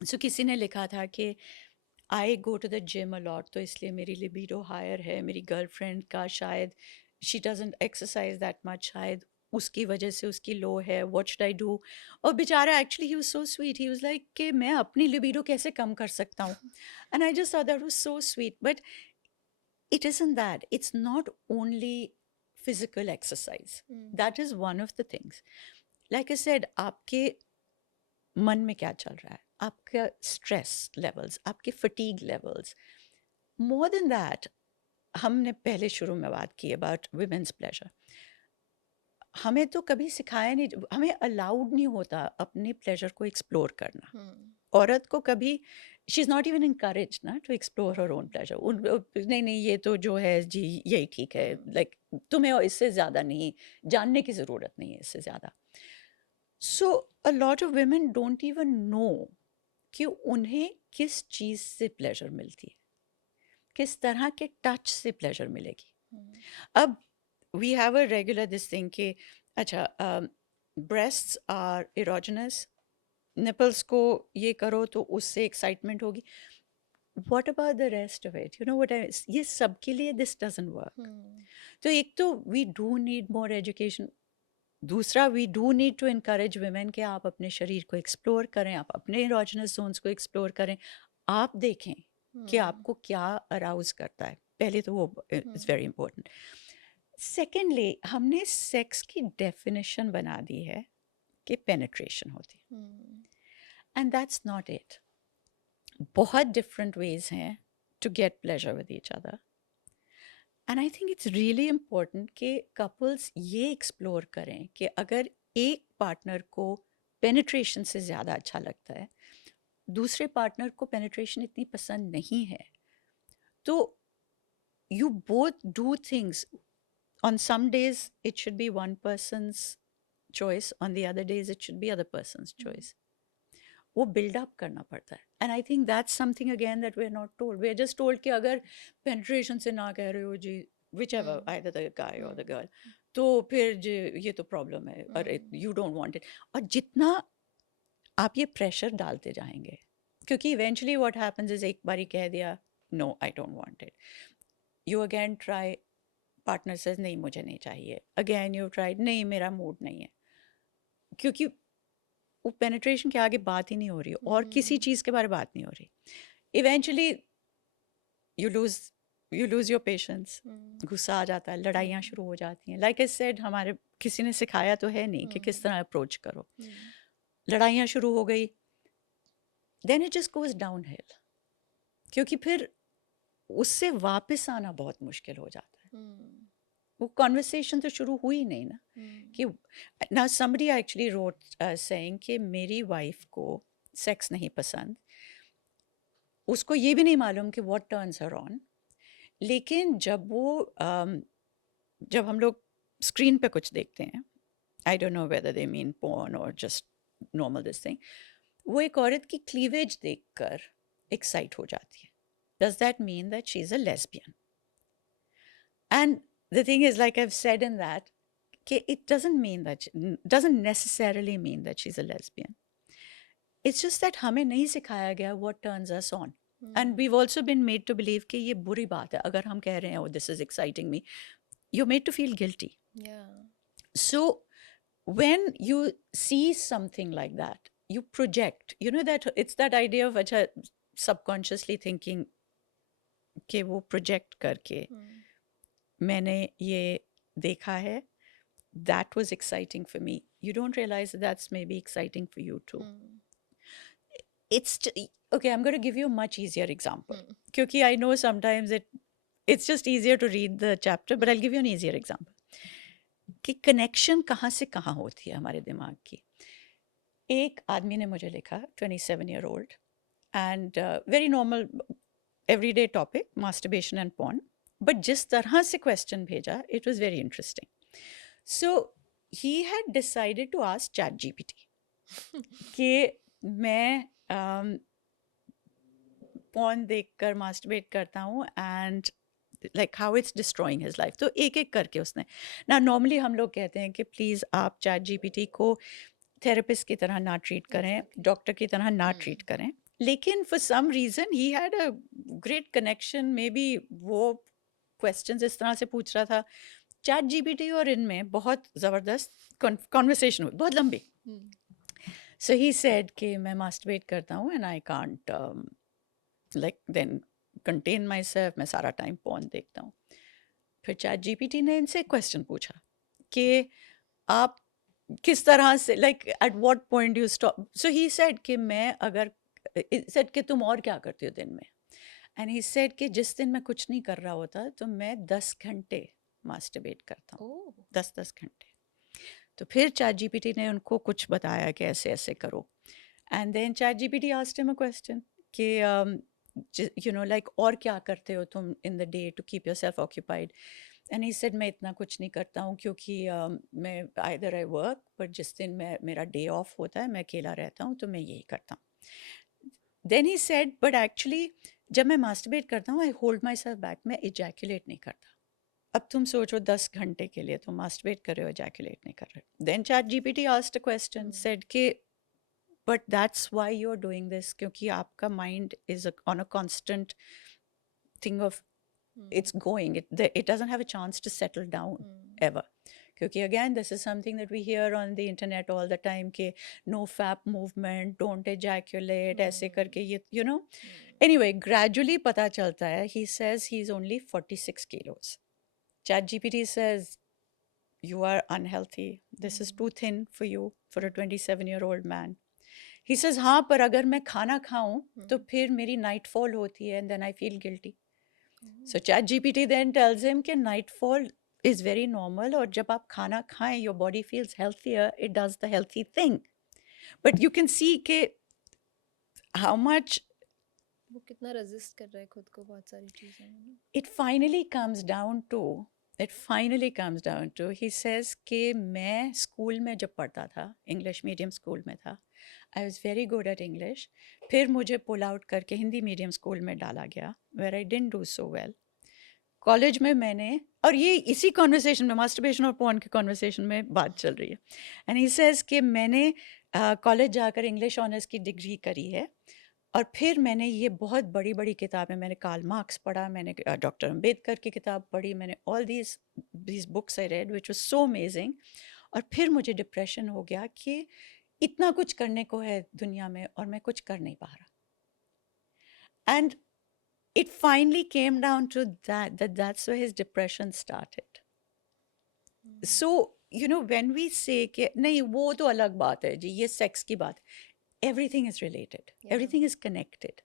सो किसी ने लिखा था कि I go to the gym a lot, तो इसलिए मेरी लिबिडो हायर है, मेरी गर्लफ्रेंड का शायद she doesn't exercise that much, शायद उसकी वजह से उसकी लो है, व्हाट शुड आई डू। और बेचारा actually he was so sweet, he was like कि मैं अपनी लिबिडो कैसे कम कर सकता हूँ, and I just thought that was so sweet. But it isn't that, it's not only physical exercise, that is one of the things. Like I said, आपके मन में क्या चल रहा है, आपका स्ट्रेस लेवल्स, आपके fatigue levels, more than that, हमने पहले शुरू में बात की अबाउट वुमेन्स प्लेजर। हमें तो कभी सिखाया नहीं, हमें अलाउड नहीं होता अपने प्लेजर को एक्सप्लोर करना। औरत को कभी she is not even encourage ना to explore her own pleasure. नहीं नहीं, ये तो जो है जी यही ठीक है, लाइक तुम्हें इससे ज़्यादा नहीं जानने की ज़रूरत नहीं है, इससे ज़्यादा। So a lot of women don't even know कि उन्हें किस चीज़ से प्लेजर मिलती है, किस तरह के टच से प्लेजर मिलेगी। अब we have a regular this thing कि अच्छा, ब्रेस्ट्स आर इरोजनस, निपल्स को ये करो तो उससे एक्साइटमेंट होगी। What about the rest of it, you know what I, ये सबके लिए दिस डजंट वर्क। तो एक तो we do need more education, दूसरा we do need to encourage women कि आप अपने शरीर को एक्सप्लोर करें, आप अपने इरोजनस जोन्स को एक्सप्लोर करें, आप देखें कि आपको क्या अराउज करता है। पहले तो वो इज़ वेरी इंपॉर्टेंट। सेकेंडली, हमने सेक्स की डेफिनेशन बना दी है कि पेनिट्रेशन होती है, एंड दैट्स नॉट इट। बहुत डिफरेंट वेज हैं to get pleasure with each other, and I think it's really important कि कपल्स ये एक्सप्लोर करें कि अगर एक पार्टनर को पेनिट्रेशन से ज़्यादा अच्छा लगता है, दूसरे पार्टनर को पेनिट्रेशन इतनी पसंद नहीं है, तो you both do things. On some days it should be one person's choice, on the other days it should be other person's choice. वो build up करना पड़ता है, and I think that's something again that we're not told. We're just told कि अगर penetration से ना कह रहे हो जी, whichever, either the guy or the girl, तो फिर जी ये तो problem है, अरे you don't want it। और जितना आप ये pressure डालते जाएंगे, क्योंकि eventually what happens is एक बारी कह दिया no I don't want it, you again try, partner से नहीं मुझे नहीं चाहिए, अगेन यू ट्राइड, नहीं मेरा मूड नहीं है, क्योंकि वो पेनिट्रेशन के आगे बात ही नहीं हो रही और किसी चीज़ के बारे में बात नहीं हो रही। Eventually you lose your patience, गुस्सा आ जाता है, लड़ाइयाँ शुरू हो जाती हैं। लाइक आई सेड, हमारे किसी ने सिखाया तो है नहीं कि किस तरह अप्रोच करो। लड़ाइयाँ शुरू हो गई, then it just goes downhill, क्योंकि फिर उससे वापस आना बहुत मुश्किल हो जाता है। वो कॉन्वर्सेशन तो शुरू हुई नहीं ना, कि ना समबडी एक्चुअली रोट सेइंग कि मेरी वाइफ को सेक्स नहीं पसंद, उसको ये भी नहीं मालूम कि व्हाट टर्न्स हर ऑन, लेकिन जब वो जब हम लोग स्क्रीन पे कुछ देखते हैं, I don't know whether they mean porn और जस्ट नॉर्मल दिस थिंग, वो एक औरत की क्लीवेज देखकर एक्साइट हो जाती है। Does that mean that she is a lesbian? And the thing is, like I've said in that, it doesn't mean that doesn't necessarily mean that she's a lesbian. It's just that हमें नहीं सिखाया गया what turns us on. And we've also been made to believe कि ये बुरी बात है अगर हम कह रहे हैं oh this is exciting me, you're made to feel guilty. So when you see something like that, you project, you know, that it's that idea of अच्छा subconsciously thinking कि वो project करके मैंने ये देखा है, that was exciting for me. You don't realize that that's maybe exciting for you too. It's okay, I'm going to give you a much easier example. Because I know sometimes it's just easier to read the chapter, but I'll give you an easier example. कि connection कहाँ से कहाँ होती है हमारे दिमाग की। एक आदमी ने मुझे लिखा, 27-year-old, and very normal everyday topic, masturbation and porn, but जिस तरह से question भेजा, it was very interesting. So he had decided to ask ChatGPT कि मैं porn देखकर masturbate करता हूँ and like how it's destroying his life. तो एक एक करके उसने ना, normally हम लोग कहते हैं कि प्लीज़ आप ChatGPT को थेरेपिस्ट की तरह ना ट्रीट करें, डॉक्टर की तरह ना ट्रीट करें, लेकिन for some reason he had a great connection, maybe वो क्वेश्चंस इस तरह से पूछ रहा था। चैट जीपीटी और इनमें बहुत ज़बरदस्त कॉन्वर्सेशन हुई, बहुत लंबी। सो ही सेड कि मैं मास्टरबेट करता हूँ and I can't like then contain myself, मैं सारा टाइम पॉर्न देखता हूँ। फिर चैट जीपीटी ने इनसे क्वेश्चन पूछा कि आप किस तरह से, like at what point you stop. So he said कि मैं अगर सेड कि तुम और क्या करती हो दिन में, एंड ही सेड कि जिस दिन मैं कुछ नहीं कर रहा होता तो मैं 10 घंटे मास्टरबेट करता हूँ, 10 घंटे। तो फिर चैट जीपीटी ने उनको कुछ बताया कि ऐसे ऐसे करो, and then chat GPT asked him a question कि यू नो लाइक और क्या करते हो तुम in the day to keep yourself occupied. And he said मैं इतना कुछ नहीं करता हूँ क्योंकि मैं आइदर आई वर्क, पर जिस दिन मेरा डे ऑफ होता है, मैं अकेला रहता हूँ, तो मैं यही करता हूँ। Then he said but actually जब मैं मास्टरबेट करता हूँ I hold myself back, मैं इजैकुलेट नहीं करता। अब तुम सोचो 10 घंटे के लिए तुम मास्टरबेट कर रहे हो, इजैकुलेट नहीं कर रहे हो। Then chat GPT asked a question, said कि but that's why you are doing this, क्योंकि आपका mind is on a constant thing of it's going, it doesn't have a chance to settle down ever. Because again, this is something that we hear on the internet all the time कि no fap movement, don't ejaculate, ऐसे करके ये you know. Anyway, gradually पता चलता है, he says he's only 46 kilos. ChatGPT says you are unhealthy, this is too thin for you for a 27-year-old man. He says हाँ, पर अगर मैं खाना खाऊं तो फिर मेरी nightfall होती है and then I feel guilty. So ChatGPT then tells him कि nightfall is very normal, और जब आप खाना खाएं your body feels healthier, it does the healthy thing. But you can see कि how much वो कितना रेजिस्ट कर रहा है खुद को बहुत सारी चीज़ों में। it finally comes down to he says कि मैं स्कूल में जब पढ़ता था, इंग्लिश मीडियम स्कूल में था, I was very good at English. फिर मुझे पुल आउट करके हिंदी मीडियम स्कूल में डाला गया, where I didn't do so well. College में मैंने, और ये इसी कॉन्वर्सेशन में, मास्टरबेशन और पॉर्न के कॉन्वर्सेशन में बात चल रही है, एंड ही सेज कि मैंने कॉलेज जाकर इंग्लिश ऑनर्स की डिग्री करी है, और फिर मैंने ये बहुत बड़ी बड़ी किताबें, मैंने कार्ल मार्क्स पढ़ा, मैंने डॉक्टर अम्बेडकर की किताब पढ़ी, मैंने all these books I read which was so amazing. और फिर मुझे डिप्रेशन हो गया कि इतना कुछ करने को है दुनिया में और मैं कुछ कर नहीं पा रहा। And it finally came down to that's where his depression started. So you know when we say कि नहीं वो तो अलग बात है जी, ये सेक्स की बात, everything is related, everything is connected.